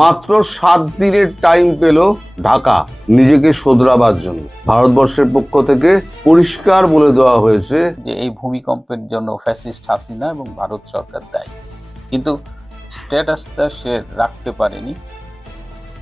মাত্র সাত দিনের টাইম পেল ঢাকা নিজেকে শোধরাবার জন্য। ভারতবর্ষের পক্ষ থেকে পরিষ্কার বলে দেওয়া হয়েছে যে এই ভূমিকম্পের জন্য ফ্যাসিস্ট হাসিনা এবং ভারত সরকার দায়ী। কিন্তু স্ট্যাটাসটা সে রাখতে পারেনি।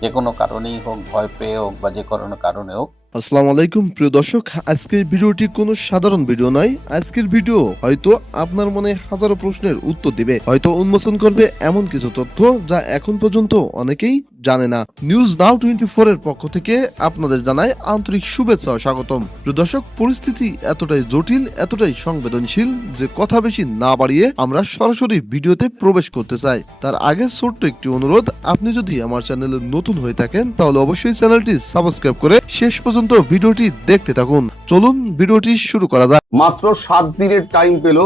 যে কোনো কারণেই হোক, ভয় পেয়ে হোক বা যে কোনো কারণে হোক আসসালামু আলাইকুম, প্রিয় দর্শক। আজকের ভিডিওটি কোনো সাধারণ ভিডিও নয়। আজকের ভিডিও হয়তো আপনার মনে হাজারো প্রশ্নের উত্তর দিবে, হয়তো উন্মোচন করবে এমন কিছু তথ্য যা এখন পর্যন্ত অনেকেই জানে না। নিউজ নাও টোয়েন্টি এর পক্ষ থেকে আপনাদের জানায় আন্তরিক শুভেচ্ছা স্বাগতম। দর্শক, পরিস্থিতি এতটাই জটিল, এতটাই সংবেদনশীল যে কথা বেশি না বাড়িয়ে আমরা সরাসরি ভিডিওতে প্রবেশ করতে চাই। তার আগে ছোট্ট একটি অনুরোধ, আপনি যদি আমার চ্যানেলে নতুন হয়ে থাকেন, তাহলে অবশ্যই চ্যানেলটি সাবস্ক্রাইব করে শেষ পর্যন্ত ভিডিওটি দেখতে থাকুন। চলুন ভিডিওটি শুরু করা যাক। মাত্র সাত দিনের টাইম পেল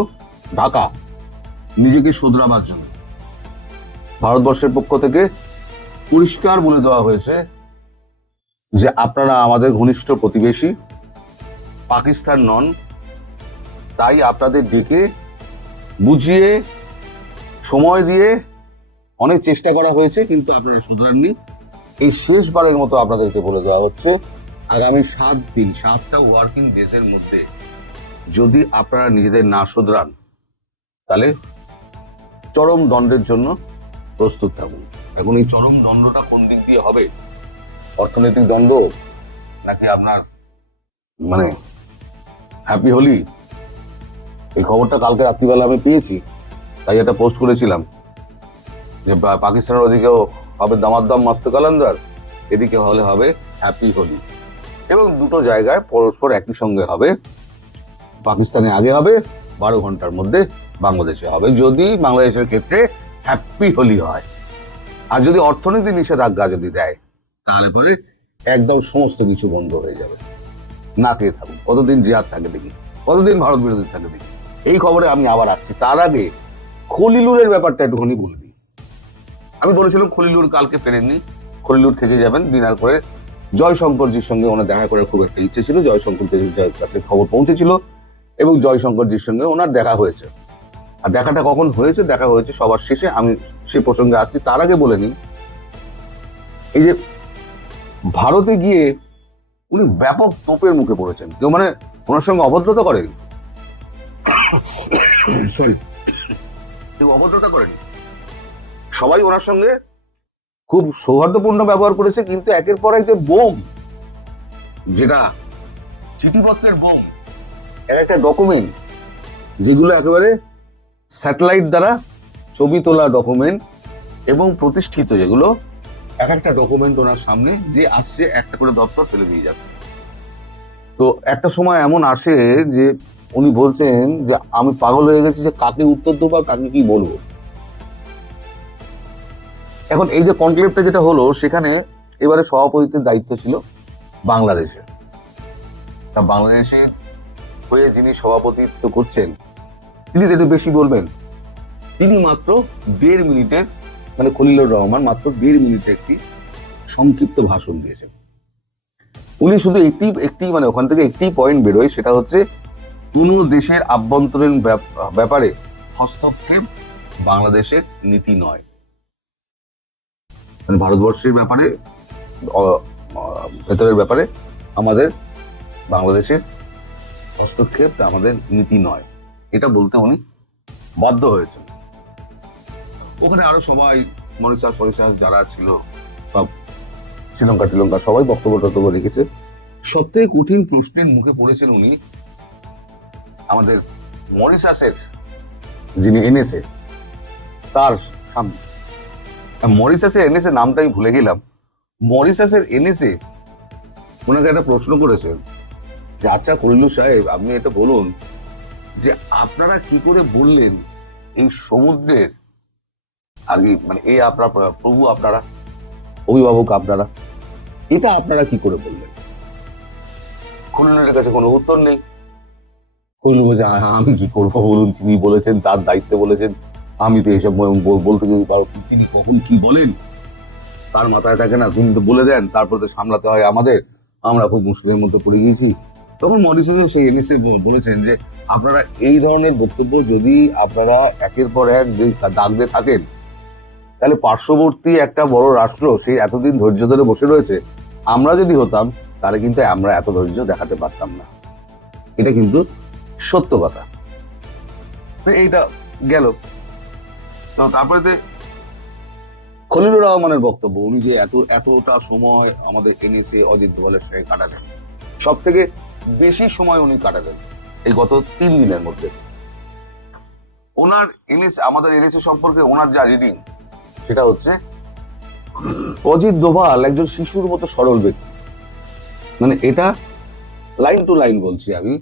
ঢাকা, নিজেকে শোধরাবার জন্য। ভারতবর্ষের পক্ষ থেকে পরিষ্কার বলে দেওয়া হয়েছে যে আপনারা আমাদের ঘনিষ্ঠ প্রতিবেশী, পাকিস্তান নন, তাই আপনাদের ডেকে বুঝিয়ে, সময় দিয়ে অনেক চেষ্টা করা হয়েছে, কিন্তু আপনারা শুধরাননি। এই শেষবারের মতো আপনাদেরকে বলে দেওয়া হচ্ছে, আগামী সাত দিন, সাতটা ওয়ার্কিং ডেজের মধ্যে যদি আপনারা নিজেদের না শুধরান, তাহলে চরম দণ্ডের জন্য প্রস্তুত থাকুন। এখন এই চরম দণ্ডটা কোন দিক দিয়ে হবে? অর্থনৈতিক দণ্ড নাকি আপনার মানে হ্যাপি হোলি এই খবরটা কালকে রাত্রিবেলা আমি পেয়েছি, তাই এটা পোস্ট করেছিলাম যে পাকিস্তানের ওদিকেও হবে দামাদ্দাম মাস্ত কালান্দার, এদিকে হলে হবে হ্যাপি হোলি এবং দুটো জায়গায় পরস্পর একই সঙ্গে হবে, পাকিস্তানে আগে হবে, বারো ঘণ্টার মধ্যে বাংলাদেশে হবে। যদি বাংলাদেশের ক্ষেত্রে হ্যাপি হোলি হয় আর যদি অর্থনীতি নিষেধাজ্ঞা যদি দেয়, তাহলে পরে একদম সমস্ত কিছু বন্ধ হয়ে যাবে। না খেয়ে থাকুন। কতদিন জিহাদ থাকে দেখি। কতদিন ভারত বিরোধী থাকে দেখি। এই খবরে আমি আবার আসছি। তার আগে খলিলুরের ব্যাপারটা একটুখানি বলে দিই। আমি বলেছিলাম খলিলুর কালকে ফেরেননি। খলিলুর থেকে যাবেন ডিনার করে জয়শঙ্করজির সঙ্গে ওনার দেখা করার খুব একটা ইচ্ছে ছিল। জয়শঙ্করজির কাছে খবর পৌঁছেছিল। এবং জয়শঙ্করজির সঙ্গে ওনার দেখা হয়েছে। আর দেখাটা কখন হয়েছে দেখা হয়েছে সবার শেষে। আমি সে প্রসঙ্গে আসছি তার আগে বলে নিই। এই যে ভারতে গিয়ে উনি ব্যাপক তোপের মুখে পড়েছেন। কেউ মানে ওনার সঙ্গে অভদ্রতা করেন? সরি কেউ অভদ্রতা করেনি? সবাই ওনার সঙ্গে খুব সৌহার্দ্যপূর্ণ ব্যবহার করেছে কিন্তু একের পর এক যে বোম যেটা চিঠিপত্রের বোম এক একটা ডকুমেন্ট যেগুলো একেবারে স্যাটেলাইট দ্বারা ছবি তোলা ডকুমেন্ট এবং প্রতিষ্ঠিত যেগুলো, এক একটা ডকুমেন্ট ওনার সামনে যে আসছে, একটা করে দপ্তর ফেলে দিয়ে যাচ্ছে। তো একটা সময় এমন আসে যে উনি বলছেন যে, আমি পাগল হয়ে গেছি যে কাকে উত্তর দেবো আর কাকে কি বলব? এখন এই যে কনক্লেভটা যেটা হলো, সেখানে এবারে সভাপতিত্বের দায়িত্ব ছিল বাংলাদেশে তা বাংলাদেশের হয়ে যিনি সভাপতিত্ব করছেন তিনি যেটা বেশি বলবেন। তিনি মাত্র দেড় মিনিটের মানে খলিলুর রহমান মাত্র দেড় মিনিটে একটি সংক্ষিপ্ত ভাষণ দিয়েছেন। উনি শুধু একটি একটি মানে ওখান থেকে একটি পয়েন্ট বেরোয়, সেটা হচ্ছে কোন দেশের আভ্যন্তরীণ ব্যাপ- ব্যাপারে হস্তক্ষেপ বাংলাদেশের নীতি নয়। মানে ভারতবর্ষের ব্যাপারে ভেতরের ব্যাপারে আমাদের বাংলাদেশের হস্তক্ষেপ আমাদের নীতি নয়। এটা বলতে উনি বাধ্য হয়েছেন। ওখানে আরও সবাই মরিশাস ফরিশাস যারা ছিল, সব শ্রীলঙ্কা টিলঙ্কা সবাই বক্তব্য টক্তব্য রেখেছে। সব থেকে কঠিন প্রশ্নের মুখে পড়েছেন উনি আমাদের মরিশাসের যিনি এনেছে তার সামনে। মরিশাসের এনেছে নামটা আমি ভুলে গেলাম। মরিশাসের এনেছে ওনাকে একটা প্রশ্ন করেছেন যে আচ্ছা করিলু সাহেব, আপনি এটা বলুন যে আপনারা কি করে বললেন এই সমুদ্রের আর কি মানে এই আপনার, প্রভু আপনারা, অভিভাবক আপনারা, এটা আপনারা কি করে বললেন? খলিলের কাছে কোনো উত্তর নেই। খলিল বলছে, "আ- আমি কি করব বলুন? তিনি বলেছেন, তার দায়িত্বে বলেছেন। আমি তো এইসব বল- বল- বলতে পারব তিনি কখন কি বলেন? তার মাথায় থাকে না, তিনি তো বলে দেন, তারপর তো সামলাতে হয় আমাদের। আমরা খুব মুশকিলের মধ্যে পড়ে গিয়েছি। তখন মরিসেসও সেই এনএসএ বলেছেন যে, আপনারা এই ধরনের বক্তব্য যদি আপনারা একের পর এক যে দাগ দিয়ে থাকেন, তাহলে পার্শ্ববর্তী একটা বড় রাষ্ট্র সে এতদিন ধৈর্য ধরে বসে রয়েছে, আমরা যদি হতাম, তাহলে কিন্তু আমরা এত ধৈর্য দেখাতে পারতাম না। এটা কিন্তু সত্য কথা। এইটা গেল। তারপরে খলিলুর রহমানের বক্তব্য, উনি যে এত এতটা সময় আমাদের এনএসএ অজিত দোভালের সঙ্গে কাটালেন সব থেকে বেশি সময় উনি কাটালেন এই গত তিন দিনের মধ্যে। ওনার এনএস আমাদের এনএসএ সম্পর্কে ওনার যা রিডিং সেটা হচ্ছে অজিত দোভাল একজন শিশুর মতো সরল ব্যক্তি। মানে এটা লাইন টু লাইন বলছি আমি।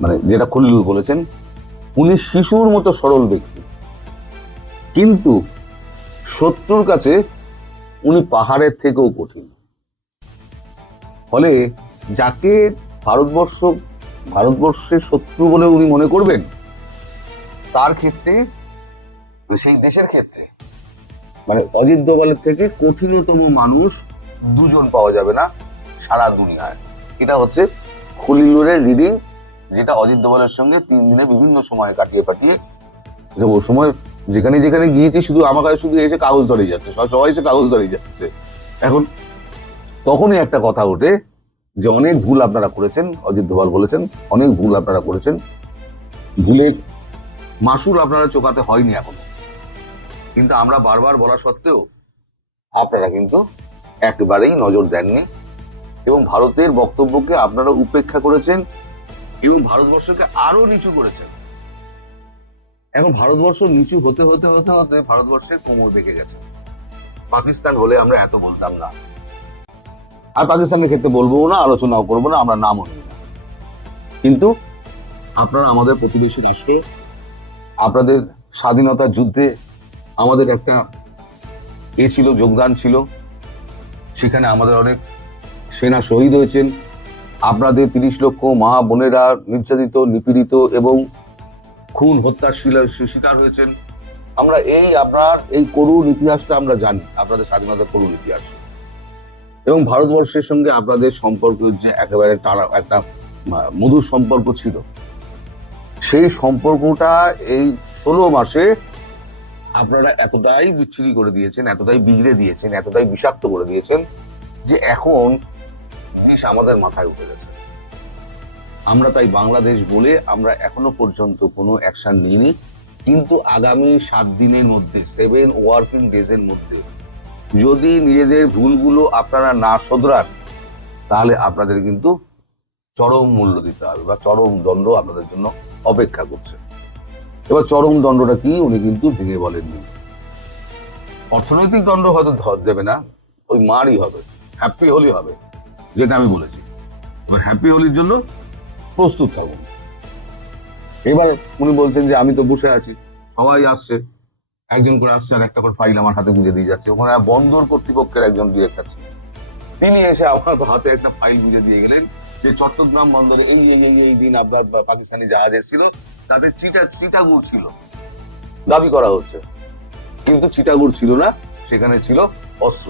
মানে যেটা খলিলুর বলেছেন, উনি শিশুর মতো সরল ব্যক্তি। কিন্তু শত্রুর কাছে উনি পাহাড়ের থেকেও কঠিন। ফলে যাকে ভারতবর্ষ, ভারতবর্ষের শত্রু বলে উনি মনে করবেন, তার ক্ষেত্রে, সেই দেশের ক্ষেত্রে মানে অজিত দোভালের থেকে কঠিনতম মানুষ দুজন পাওয়া যাবে না সারা দুনিয়ায়। এটা হচ্ছে খলিলুরের রিডিং যেটা অজিত দোভালের সঙ্গে তিন দিনে বিভিন্ন সময় কাটিয়ে পাঠিয়ে যে ওই সময় যেখানে যেখানে গিয়েছি, শুধু আমার কাছে শুধু এসে কাগজ ধরেই যাচ্ছে সব- সবাই এসে কাগজ ধরেই যাচ্ছে। এখন তখনই একটা কথা ওঠে যে অনেক ভুল আপনারা করেছেন, অজিত দোভাল বলেছেন, অনেক ভুল আপনারা করেছেন। ভুলের মাসুল আপনারা চোকাতে হয়নি এখনও। কিন্তু আমরা বারবার বলা সত্ত্বেও আপনারা কিন্তু একেবারেই নজর দেননি এবং ভারতের বক্তব্যকে আপনারা উপেক্ষা করেছেন এবং ভারতবর্ষকে আরও নিচু করেছেন। এখন ভারতবর্ষ নিচু হতে হতে হতে হতে ভারতবর্ষের কোমর বেঁকে গেছে। পাকিস্তান হলে আমরা এত বলতাম না। আর পাকিস্তানের ক্ষেত্রে বলব না, আলোচনাও করব না, আমরা নামও নিই। না কিন্তু আপনারা আমাদের প্রতিবেশী রাষ্ট্র, আপনাদের স্বাধীনতা যুদ্ধে আমাদের একটা এ ছিল, যোগদান ছিল। সেখানে আমাদের অনেক সেনা শহীদ হয়েছেন। আপনাদের তিরিশ লক্ষ মা বোনেরা নির্যাতিত, নিপীড়িত এবং খুন, হত্যার শিকার হয়েছেন। আমরা এই আপনার এই করুণ ইতিহাসটা আমরা জানি, আপনাদের স্বাধীনতার করুণ ইতিহাস। এবং ভারতবর্ষের সঙ্গে আপনাদের সম্পর্ক যে একেবারে টানা একটা মধুর সম্পর্ক ছিল। সেই সম্পর্কটা এই ষোলো মাসে আপনারা এতটাই বিচ্ছিরি করে দিয়েছেন, এতটাই বিগড়ে দিয়েছেন, এতটাই বিষাক্ত করে দিয়েছেন যে এখন বিষ আমাদের মাথায় উঠে গেছে। আমরা তাই বাংলাদেশ বলে আমরা এখনও পর্যন্ত কোনো অ্যাকশন নিইনি। কিন্তু আগামী সাত দিনের মধ্যে সেভেন ওয়ার্কিং ডেজের মধ্যে যদি নিজেদের ভুলগুলো আপনারা না শোধরান, তাহলে আপনাদের কিন্তু চরম মূল্য দিতে হবে বা চরম দণ্ড আপনাদের জন্য অপেক্ষা করছে। এবার চরম দণ্ডটা কি উনি কিন্তু ভেঙে বলেননি। অর্থনৈতিক দণ্ড হয়তো দেবে না, ওই মারই হবে হ্যাপি হোলি হবে, যেটা আমি বলেছি। হ্যাপি হোলির জন্য প্রস্তুত থাকুন। এবারে উনি বলছেন যে, আমি তো বসে আছি, সবাই আসছে। একজন করে আসছে আর একটা করে ফাইল আমার হাতে বুঝে দিয়ে যাচ্ছে। ওখানে বন্দর কর্তৃপক্ষের একজন ডিরেক্টর ছিলেন তিনি এসে আমার হাতে একটা ফাইল বুঝে দিয়ে গেলেন যে চট্টগ্রাম বন্দরে এই এই এই দিন আপনার পাকিস্তানি জাহাজ এসেছিল তাদের চিটা, চিটাগুড় ছিল। দাবি করা হচ্ছে। কিন্তু চিটাগুড় ছিল না, সেখানে ছিল অস্ত্র।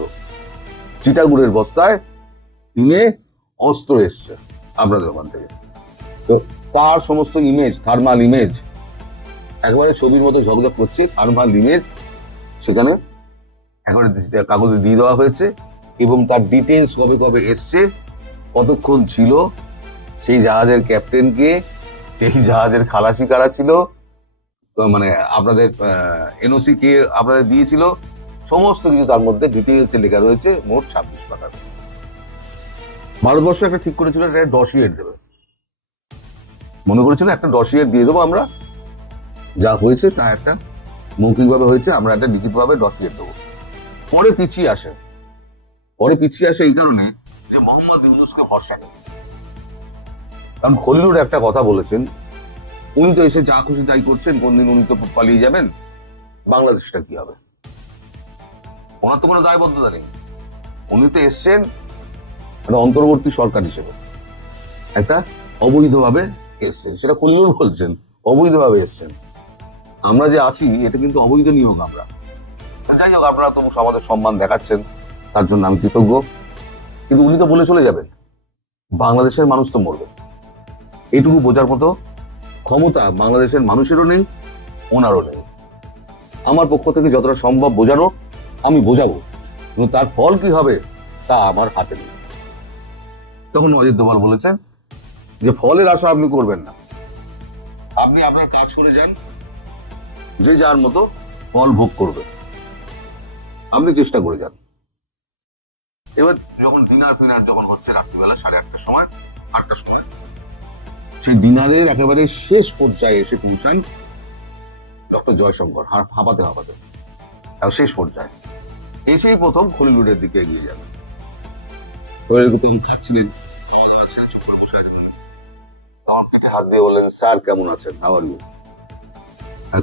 চিটাগুড়ের বস্তায় কিনে অস্ত্র এসছে, আপনাদের ওখান থেকে। তো তার সমস্ত ইমেজ থার্মাল ইমেজ একেবারে ছবির মতো ঝকঝক করছে থার্মাল ইমেজ সেখানে দি- কাগজে দিয়ে দেওয়া হয়েছে এবং তার ডিটেলস কবে কবে এসছে, কতক্ষণ ছিল, সেই জাহাজের ক্যাপ্টেনকে, সেই জাহাজের খালাসি কারা ছিল মানে আপনাদের এনওসি কে আপনাদের দিয়েছিল, সমস্ত কিছু তার মধ্যে ডিটেলসে লেখা রয়েছে, মোট ছাব্বিশ পাতার। ভারতবর্ষ একটা ঠিক করেছিল, একটা ডসিয়েট দেবে। মনে করেছিল একটা ডসিয়েট দিয়ে দেবো আমরা যা হয়েছে তা একটা মৌখিকভাবে হয়েছে, আমরা একটা লিখিতভাবে ডসিয়েট দেবো। পরে পিছিয়ে আসে। পরে পিছিয়ে আসে এই কারণে যে মোহাম্মদ ইউনুসকে ভরসা নেই কারণ খলিলুর একটা কথা বলেছেন, উনি তো এসে যা খুশি তাই করছেন কোনদিন উনি তো পালিয়ে যাবেন, বাংলাদেশটা কি হবে? ওনার তো কোনো দায়বদ্ধতা নেই। উনি তো এসছেন একটা অন্তর্বর্তী সরকার হিসেবে। একটা অবৈধভাবে এসছেন। সেটা খলিলুর বলছেন, অবৈধভাবে এসছেন। আমরা যে আছি, এটা কিন্তু অবৈধ নিয়োগ আমরা যাই হোক, আপনারা তবু আমাদের সম্মান দেখাচ্ছেন, তার জন্য আমি কৃতজ্ঞ। কিন্তু উনি তো বলে চলে যাবেন, বাংলাদেশের মানুষ তো মরবে। এটুকু বোঝার মতো ক্ষমতা বাংলাদেশের মানুষেরও নেই, ওনারও নেই। আমার পক্ষ থেকে যতটা সম্ভব বোঝানো, আমি বোঝাবো। কিন্তু তার ফল কি হবে, তা আমার হাতে নেই। তখন অজিত দোভাল বলেছেন যে, ফলের আশা আপনি করবেন না। আপনি আপনার কাজ করে যান যে যার মতো ফল ভোগ করবে। আপনি চেষ্টা করে যান। এবার যখন ডিনার ফিনার যখন হচ্ছে রাত্রিবেলা সাড়ে আটটার সময় আটটার সময়, সেই ডিনারের একেবারে শেষ পর্যায়ে এসে পৌঁছান ডক্টর জয়শঙ্কর হাঁপাতে হাঁপাতে। আর শেষ পর্যায়ে। এসেই প্রথম খলিলুডের দিকে এগিয়ে যান। খাচ্ছিলেন। আমার পিঠে হাত দিয়ে বললেন, স্যার, কেমন আছেন? ইউ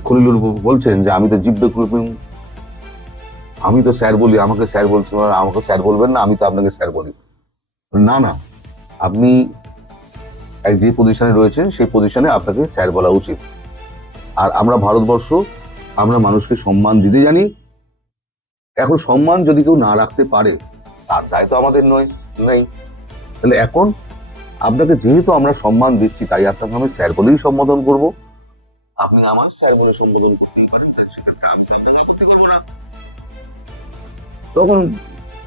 খলিলুর বলছেন যে, আমি তো জিব্বে গ্রুপিং আমি তো স্যার বলি, আমাকে স্যার বলছেন আমাকে স্যার বলবেন না, আমি তো আপনাকে স্যার বলি। না না, আপনি এক যে পজিশনে রয়েছেন, সেই পজিশনে আপনাকে স্যার বলা উচিত। আর আমরা ভারতবর্ষ, আমরা মানুষকে সম্মান দিতে জানি। এখন সম্মান যদি কেউ না রাখতে পারে, তার দায় তো আমাদের নয়, নেই। তাহলে এখন আপনাকে যেহেতু আমরা সম্মান দিচ্ছি, তাই আপনাকে আমি স্যার বলেই সম্বোধন করব। আপনি আমার স্যার সম্বোধন করতেই পারেন তাই সেক্ষেত্রে আমি তো আপনাকে আপত্তি করব না। তখন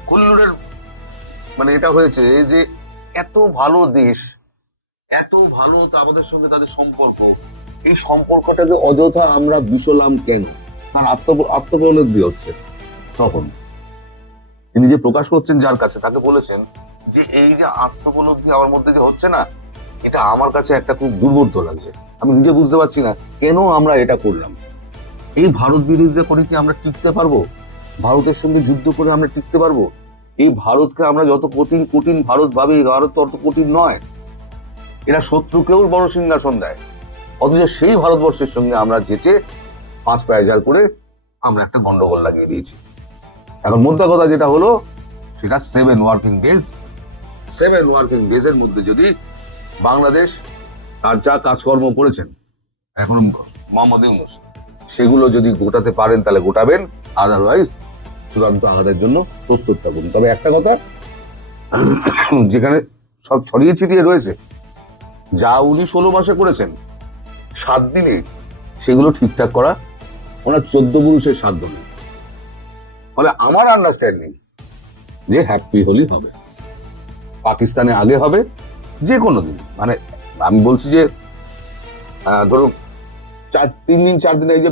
কুল্লুরের মানে এটা হয়েছে যে এত ভালো দেশ, এত ভালো আমাদের সঙ্গে তাদের সম্পর্ক, এই সম্পর্কটাকে অযথা আমরা বিশলাম কেন? তার আত্ম আত্মপলব্ধি হচ্ছে। তখন তিনি যে প্রকাশ করছেন যার কাছে, তাকে বলেছেন যে এই যে আত্মপলব্ধি আমার মধ্যে যে হচ্ছে না এটা আমার কাছে একটা খুব দুর্বোধ্য লাগছে। আমি নিজে বুঝতে পারছি না কেন আমরা এটা করলাম। এই ভারত বিরোধিতা করে কি আমরা টিকতে পারব? ভারতের সঙ্গে যুদ্ধ করে আমরা টিকতে পারব? এই ভারতকে আমরা যত কঠিন কঠিন ভারত ভাবি ভারত অত কঠিন নয়। এরা শত্রুকেও বড় সিংহাসন দেয়। অথচ সেই ভারতবর্ষের সঙ্গে আমরা যেচে পাঁচ পায়জার করে আমরা একটা গন্ডগোল লাগিয়ে দিয়েছি। এখন মোদ্দা কথা যেটা হলো, সেটা seven working days seven working ডেজের মধ্যে যদি বাংলাদেশ তার যা কাজকর্ম করেছেন, এখন মোহাম্মদ ইউনুস, সেগুলো যদি গোটাতে পারেন তাহলে গোটাবেন আদারওয়াইজ চূড়ান্ত আঘাতের জন্য প্রস্তুত থাকুন। তবে একটা কথা, যেখানে সব ছড়িয়ে ছিটিয়ে রয়েছে, যা উনি ষোলো মাসে করেছেন, সাত দিনে সেগুলো ঠিকঠাক করা ওনার চোদ্দ পুরুষের সাধ্য নেই ফলে আমার আন্ডারস্ট্যান্ডিং যে হ্যাপি হোলি হবে। পাকিস্তানে আগে হবে যে কোনো দিন। মানে আমি বলছি যে ধরো চার, তিন দিন, চার দিন এই যে